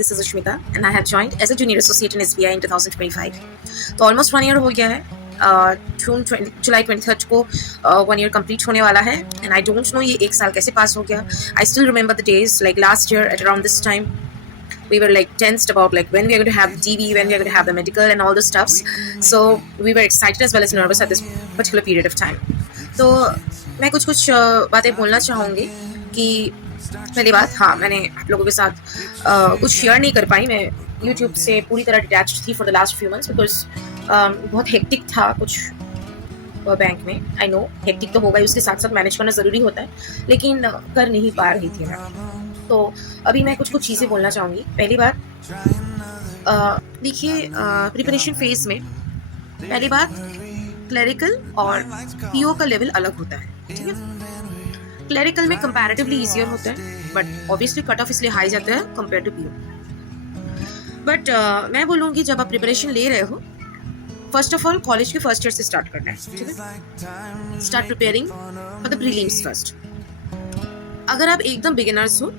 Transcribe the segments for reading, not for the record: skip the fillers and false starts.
this is Ashmita and I have joined as a junior associate in SBI in 2025. तो almost 1 year हो गया है. जुलाई 23 को 1 year complete होने वाला है एंड आई डोंट नो ये 1 साल कैसे पास हो गया. I still remember the days like last year at around this time we were like tensed about like when we are going to have the DV, when we are going to have the medical and all the stuffs. So we were excited as well as nervous at this particular period of time. तो मैं कुछ बातें बोलना चाहूँगी कि पहली बात, हाँ, मैंने आप लोगों के साथ कुछ शेयर नहीं कर पाई. मैं यूट्यूब से पूरी तरह डिटैच थी for the last few months because बहुत हेक्टिक था कुछ बैंक में. आई नो हेक्टिक तो होगा ही, उसके साथ साथ मैनेज करना ज़रूरी होता है, लेकिन कर नहीं पा रही थी मैं. तो अभी मैं कुछ चीज़ें बोलना चाहूँगी. पहली बात, देखिए प्रिपरेशन फेज में पहली बात क्लरिकल और पीओ का लेवल अलग होता है, ठीक है. क्लरिकल में कंपैरेटिवली ईजियर होता है बट ऑब्वियसली कट ऑफ इसलिए हाई जाता है कंपेयर टू पीओ. बट मैं बोलूँगी जब आप प्रिपरेशन ले रहे हो, फर्स्ट ऑफ ऑल कॉलेज के फर्स्ट ईयर से स्टार्ट करना है, ठीक है. Start preparing for the prelims first. अगर आप एकदम बिगिनर्स हो,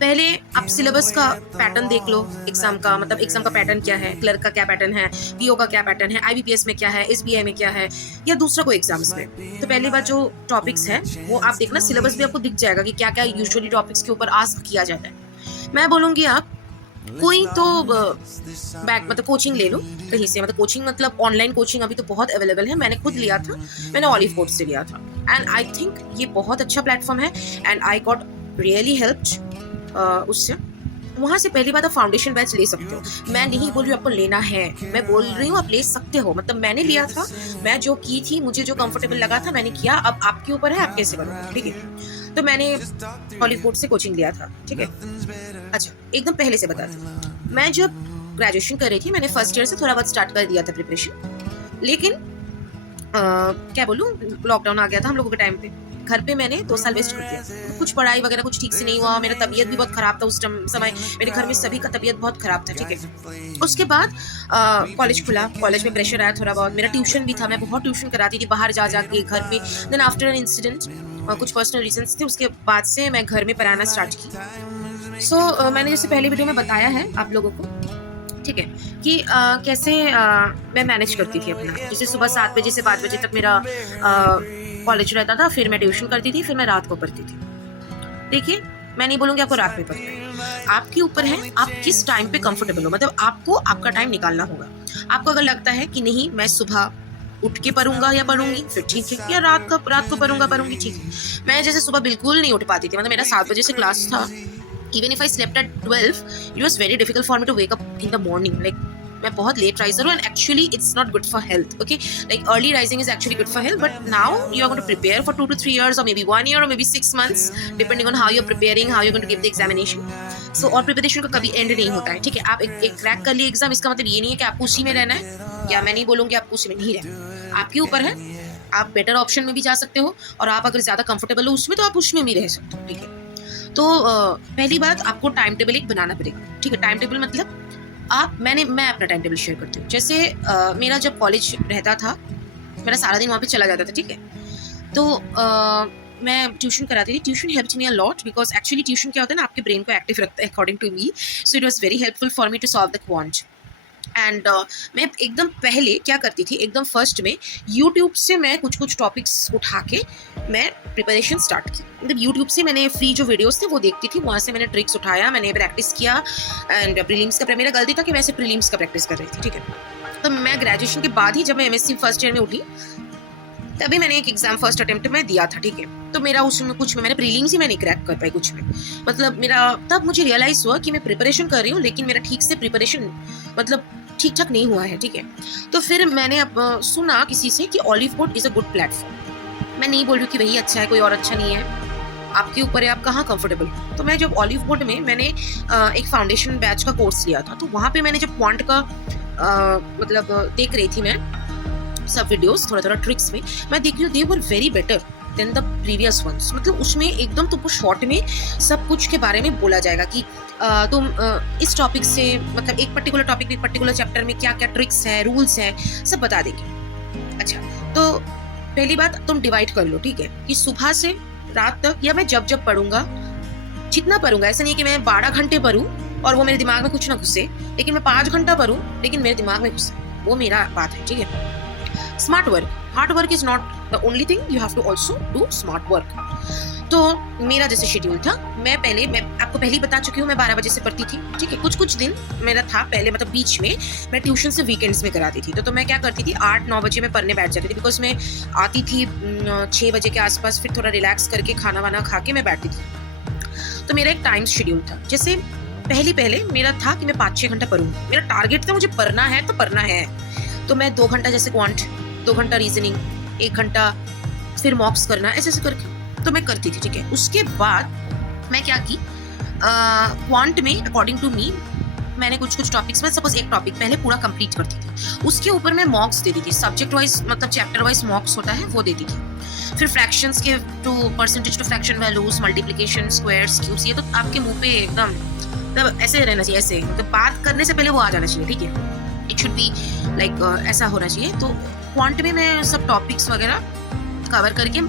पहले आप सिलेबस का पैटर्न देख लो. एग्जाम का मतलब एग्जाम का पैटर्न क्या है, क्लर्क का क्या पैटर्न है, पीओ का क्या पैटर्न है, आईबीपीएस में क्या है, एसबीआई में क्या है, या दूसरा कोई एग्जाम्स में. तो पहली बार जो टॉपिक्स है वो आप देखना, सिलेबस भी आपको दिख जाएगा कि क्या क्या यूजुअली टॉपिक्स के ऊपर आस्क किया जाता है. मैं बोलूँगी आप कोई तो मतलब कोचिंग ले लो कहीं से. मतलब कोचिंग मतलब ऑनलाइन कोचिंग अभी तो बहुत अवेलेबल है. मैंने खुद लिया था, मैंने ऑलिव कोर्स से लिया था एंड आई थिंक ये बहुत अच्छा प्लेटफॉर्म है and I got really helped उससे. वहाँ से पहली बात आप फाउंडेशन बैच ले सकते हो. मैं नहीं बोल रही हूँ आपको लेना है, मैं बोल रही हूँ आप ले सकते हो. मतलब मैंने लिया था, मैं जो की थी, मुझे जो कंफर्टेबल लगा था मैंने किया. अब आपके ऊपर है आप कैसे करोगे, ठीक है. तो मैंने ऑलिव कोर्स से कोचिंग लिया था, ठीक है. अच्छा, एकदम पहले से बता दूँ, मैं जब ग्रेजुएशन कर रही थी मैंने फर्स्ट ईयर से थोड़ा बहुत स्टार्ट कर दिया था प्रिपरेशन. लेकिन क्या बोलूँ, लॉकडाउन आ गया था हम लोगों के टाइम पे. घर पे मैंने 2 साल वेस्ट कर दिया. कुछ पढ़ाई वगैरह कुछ ठीक से नहीं हुआ. मेरा तबीयत भी बहुत ख़राब था उस समय. मेरे घर में सभी का तबीयत बहुत ख़राब था, ठीक है. उसके बाद कॉलेज खुला, कॉलेज में प्रेशर आया थोड़ा बहुत. मेरा ट्यूशन भी था, मैं बहुत ट्यूशन कराती थी बाहर जा के घर पे. देन आफ्टर एन इंसिडेंट कुछ पर्सनल रीजंस थे, उसके बाद से मैं घर में पढ़ाना स्टार्ट की. सो मैंने जैसे पहले वीडियो में बताया है आप लोगों को, ठीक है, कि कैसे मैं मैनेज करती थी अपना. जैसे सुबह 7 बजे से 5 बजे तक मेरा कॉलेज रहता था, फिर मैं ट्यूशन करती थी, फिर मैं रात को पढ़ती थी. देखिए, मैं नहीं बोलूँगी आपको रात में पढ़ना है, आपके ऊपर है आप किस टाइम पे कंफर्टेबल हो. मतलब आपको आपका टाइम निकालना होगा. आपको अगर लगता है कि नहीं मैं सुबह उठ के पढ़ूंगा या पढ़ूंगी, फिर ठीक है, या रात को पढ़ूंगी, ठीक है. मैं जैसे सुबह बिल्कुल नहीं उठ पाती थी. मतलब मेरा 7 बजे से क्लास था. Even if I slept at 12, it was very difficult for me to wake up in the morning. Like मैं बहुत लेट राइजर हूँ and actually it's not good for health. Okay, like early rising is actually good for health, but now you are going to prepare for 2 to 3 years or maybe 1 year or maybe 6 months, depending on how you're preparing, how you're going to give the examination. So और preparation का कभी end नहीं होता है, ठीक है. आप एक क्रैक कर लिए एग्जाम, इसका मतलब ये नहीं है कि आपको उसी में रहना है, या मैं नहीं बोलूँगी आपको उसी में नहीं रहना. आपके ऊपर है, आप बेटर ऑप्शन में भी जा सकते हो और आप अगर ज़्यादा कंफर्टेबल हो उसमें तो आप उसमें भी रह सकते हो, ठीक है. तो पहली बात आपको टाइम टेबल एक बनाना पड़ेगा, ठीक है. टाइम टेबल मतलब मैं अपना टाइम टेबल शेयर करती हूँ. जैसे मेरा जब कॉलेज रहता था, मेरा सारा दिन वहाँ पे चला जाता था, ठीक है. तो मैं ट्यूशन कराती थी. Tuition helped me a lot because actually tuition क्या होता है ना, आपके ब्रेन को एक्टिव रखता है according to me. So it was very helpful for me to solve the quant. And मैं एकदम पहले क्या करती थी, एकदम फर्स्ट में यूट्यूब से मैं कुछ टॉपिक्स उठा के मैं प्रिपरेशन स्टार्ट की. मतलब यूट्यूब से मैंने फ्री जो वीडियोस थे वो देखती थी, वहाँ से मैंने ट्रिक्स उठाया, मैंने प्रैक्टिस किया. एंड प्रीलिम्स का मेरा गलती था कि मैं ऐसे प्रीलिम्स का प्रैक्टिस कर रही थी, ठीक है. तो मैं ग्रेजुएशन के बाद ही जब मैं एमएससी फर्स्ट ईयर में उठी तभी मैंने एक एग्जाम फर्स्ट अटेम्प्ट में दिया था, ठीक है. तो मेरा उसमें कुछ में मैंने प्रीलिम्स ही मैं नहीं क्रैक कर पाई कुछ में. मतलब मेरा तब मुझे रियलाइज़ हुआ कि मैं प्रिपरेशन कर रही हूँ लेकिन मेरा ठीक से प्रिपरेशन मतलब ठीक ठाक नहीं हुआ है, ठीक है. तो फिर मैंने अब सुना किसी से कि olive course is a good platform. मैं नहीं बोल रही हूँ कि वही अच्छा है, कोई और अच्छा नहीं है, आपके ऊपर है आप कहाँ कंफर्टेबल. तो मैं जब ऑलिव कोर्स में मैंने एक फाउंडेशन बैच का कोर्स लिया था, तो वहाँ पे मैंने जब क्वांट का मतलब देख रही थी मैं सब वीडियोस, थोड़ा ट्रिक्स में मैं देख रही हूँ, they were very better than the previous ones. मतलब उसमें एकदम तुमको शॉर्ट में सब कुछ के बारे में बोला जाएगा कि तुम इस टॉपिक से मतलब एक पर्टिकुलर टॉपिक में पर्टिकुलर चैप्टर में क्या क्या ट्रिक्स है, रूल्स है, सब बता देंगे. अच्छा, तो पहली बात तुम डिवाइड कर लो, ठीक है, कि सुबह से रात तक या मैं जब पढ़ूंगा जितना पढ़ूंगा. ऐसा नहीं है कि मैं 12 घंटे पढ़ूँ और वो मेरे दिमाग में कुछ ना घुसे, लेकिन मैं 5 घंटा पढूं लेकिन मेरे दिमाग में घुसे, वो मेरा बात है, ठीक है। Smart work, hard work is not the only thing, you have to also do smart work. तो मेरा जैसे शेड्यूल था, मैं आपको पहले ही बता चुकी हूँ, मैं 12 बजे से पढ़ती थी, ठीक है। कुछ दिन मेरा था पहले, मतलब बीच में मैं ट्यूशन से वीकेंड्स में कराती थी, तो मैं क्या करती थी, 8-9 बजे मैं पढ़ने बैठ जाती थी, बिकॉज मैं आती थी 6 बजे के आसपास, फिर थोड़ा रिलैक्स करके खाना वाना खा के मैं बैठती थी। तो मेरा एक टाइम शेड्यूल था, जैसे पहले मेरा था कि मैं 5-6 घंटा पढ़ूंगी, मेरा टारगेट था मुझे पढ़ना है तो पढ़ना है। तो मैं 2 घंटा जैसे क्वांट, 2 घंटा रीजनिंग, 1 घंटा फिर मॉक्स करना, ऐसे करके तो मैं करती थी, ठीक है। उसके बाद मैं क्या की, क्वांट में अकॉर्डिंग टू मी मैंने कुछ टॉपिक्स में, सपोज एक टॉपिक पहले पूरा कंप्लीट करती थी, उसके ऊपर मैं मॉक्स देती थी, सब्जेक्ट वाइज मतलब चैप्टर वाइज मॉक्स होता है वो देती थी। फिर फ्रैक्शंस के to percentage to fraction values, multiplication, squares, cubes, ये तो आपके मुंह पे एकदम मतलब ऐसे रहना चाहिए, ऐसे मतलब बात करने से पहले वो आ जाना चाहिए, ठीक है। इट शुड बी लाइक ऐसा होना चाहिए। तो क्वांट में मैं सब टॉपिक्स वगैरह कवर करके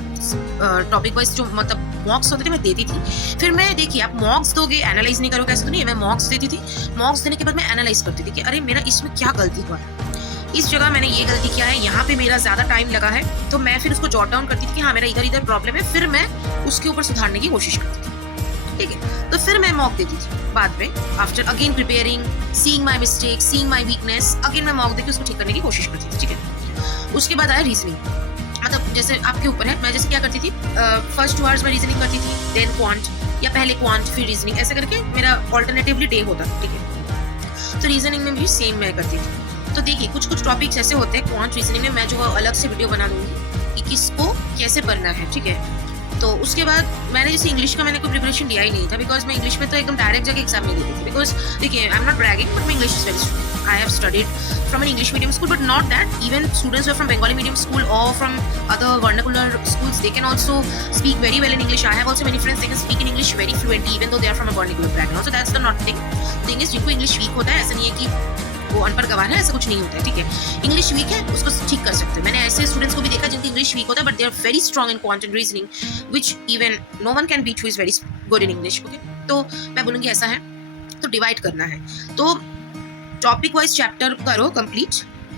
टॉपिक वाइज जो मतलब मॉक्स होते थे मैं देती थी। फिर मैं, देखिए आप मॉक्स दोगे एनालाइज नहीं करोगे ऐसा तो नहीं है, मैं मॉक्स देती थी, मॉक्स देने के बाद मैं एनालाइज करती थी कि अरे मेरा इसमें क्या गलती हुआ है, इस जगह मैंने ये गलती किया है, यहाँ पे मेरा ज्यादा टाइम लगा है, तो मैं फिर उसको जॉट डाउन करती थी कि हाँ मेरा इधर प्रॉब्लम है, फिर मैं उसके ऊपर सुधारने की कोशिश करती थी, ठीक है। तो फिर मैं मॉक देती थी बाद में, after again preparing, seeing my mistake, seeing my weakness, again मैं मॉक देके उसको ठीक करने की कोशिश करती थी, ठीक है। उसके बाद आया रीजनिंग, मतलब जैसे आपके ऊपर है, मैं जैसे क्या करती थी, फर्स्ट 2 आवर्स में रीजनिंग करती थी, देन क्वांट, या पहले क्वांट फिर रीजनिंग, ऐसे करके मेरा ऑल्टरनेटिवली डे होता था, ठीक है। तो रीजनिंग में भी सेम मैं करती थी। तो देखिए कुछ टॉपिक्स ऐसे होते हैं क्वांट रीजनिंग में, मैं जो अलग से वीडियो बना दूंगी कि किसको कैसे पढ़ना है, ठीक है। तो उसके बाद मैंने जैसे इंग्लिश का मैंने कोई प्रिपरेशन दिया ही नहीं था, बिकॉज मैं इंग्लिश में तो एकदम डायरेक्ट जाके एग्जाम में देती थी, बिकॉज देखिए I am not bragging but मैं English is very strong, I have studied from an English medium school, but not that. Even students who are from Bengali medium school or from other vernacular schools, they can also speak very well in English. I have also many friends, they can speak in English very fluently, even though they are from a vernacular background. So that's the not thing. Thing is, जिनको English weak होता है, ऐसा नहीं है कि वो अनपढ़ गवार है, ऐसा कुछ नहीं होता है, ठीक है। इंग्लिश वीक है उसको ठीक कर सकते हैं। मैंने ऐसे स्टूडेंट्स को भी देखा जिनकी इंग्लिश वीक होता है, but they are very strong in quant and reasoning, which even no one can beat who is very good in English, okay. तो मैं बोलूँगी ऐसा है, तो डिवाइड करना है, तो टॉपिक वाइज चैप्टर करो कंप्लीट,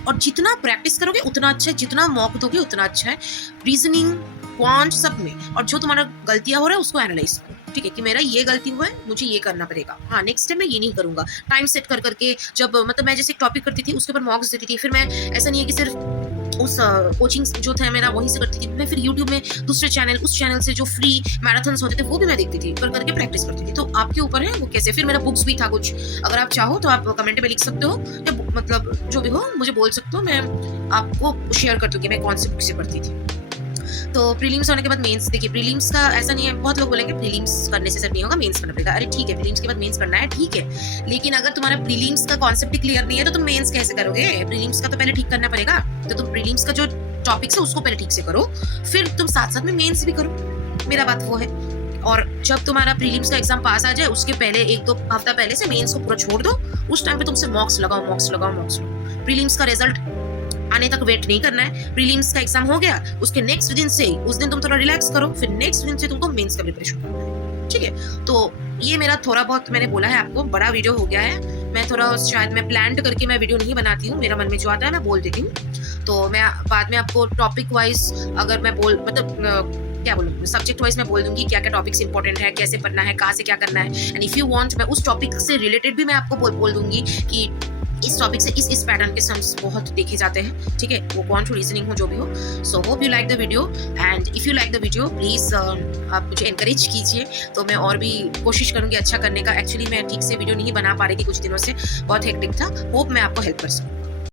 और जितना प्रैक्टिस करोगे उतना अच्छा है, जितना मॉक दोगे उतना अच्छा है, रीजनिंग क्वांट सब में। और जो तुम्हारा गलतियां हो रहा है उसको एनालाइज करो, ठीक है, कि मेरा ये गलती हुआ है, मुझे ये करना पड़ेगा, हाँ नेक्स्ट टाइम मैं ये नहीं करूंगा। टाइम सेट करके जब मतलब मैं जैसे एक टॉपिक करती थी उसके ऊपर मॉक्स देती थी, फिर मैं ऐसा नहीं है कि सिर्फ उस कोचिंग जो था मेरा वहीं से करती थी, मैं फिर यूट्यूब में दूसरे चैनल, उस चैनल से जो फ्री मैराथन्स होते थे वो भी मैं देखती थी, करके प्रैक्टिस करती थी। तो आपके ऊपर है वो कैसे। फिर मेरा बुक्स भी था कुछ, अगर आप चाहो तो आप कमेंट में लिख सकते हो, या मतलब जो भी हो मुझे बोल सकते हो, मैं आपको शेयर कर दूंगी मैं कौन सी बुक से पढ़ती थी। तो प्रीलिम्स होने के बाद मेंस, देखिए प्रीलिम्स का ऐसा नहीं है, बहुत लोग बोलेंगे प्रीलिम्स करने से सब नहीं होगा, मेंस करना पड़ेगा। अरे ठीक है, प्रीलिम्स के बाद मेंस करना है, ठीक है, लेकिन अगर तुम्हारा प्रीलिम्स का कॉन्सेप्ट क्लियर नहीं है तो तुम मेंस कैसे करोगे। प्रीलिम्स का तो पहले ठीक करना पड़ेगा, तो तुम प्रीलिम्स का जो टॉपिक्स है उसको पहले ठीक से करो, फिर तुम साथ साथ में मेंस भी करो, मेरा बात वो है। और जब तुम्हारा प्रीलिम्स का एग्जाम पास आ जाए उसके पहले 1-2 हफ्ता पहले से मेंस को पूरा छोड़ दो, उस टाइम पे तुमसे मॉक्स लगाओ। प्रीलिम्स का रिजल्ट आने तक वेट नहीं करना है। प्रीलिम्स का एग्जाम हो गया, उसके नेक्स्ट दिन से उस दिन तुम थोड़ा रिलैक्स करो, फिर नेक्स्ट दिन से तुमको मेंस का प्रिपरेशन करना है, ठीक है। तो ये मेरा थोड़ा बहुत मैंने बोला है आपको, बड़ा वीडियो हो गया है, मैं थोड़ा शायद मैं प्लान करके मैं वीडियो नहीं बनाती हूँ, मेरा मन में जो आता है मैं बोल देती हूँ। तो मैं बाद में आपको टॉपिक वाइज अगर मैं क्या बोलूँ, सब्जेक्ट वाइज मैं बोल दूंगी क्या क्या टॉपिक्स इंपॉर्टेंट है, कैसे पढ़ना है, कहाँ से क्या करना है, एंड इफ यू वांट मैं उस टॉपिक से रिलेटेड भी मैं आपको बोल दूंगी कि इस टॉपिक से इस पैटर्न के सम्स बहुत देखे जाते हैं, ठीक है, वो क्वांट टू रीजनिंग हो जो भी हो। So hope you like the video, and if you like the video please आप मुझे एनकरेज कीजिए, तो मैं और भी कोशिश करूंगी अच्छा करने का। एक्चुअली मैं ठीक से वीडियो नहीं बना पा रही थी कुछ दिनों से, बहुत हेक्टिक था, होप मैं आपको हेल्प कर सकूँ।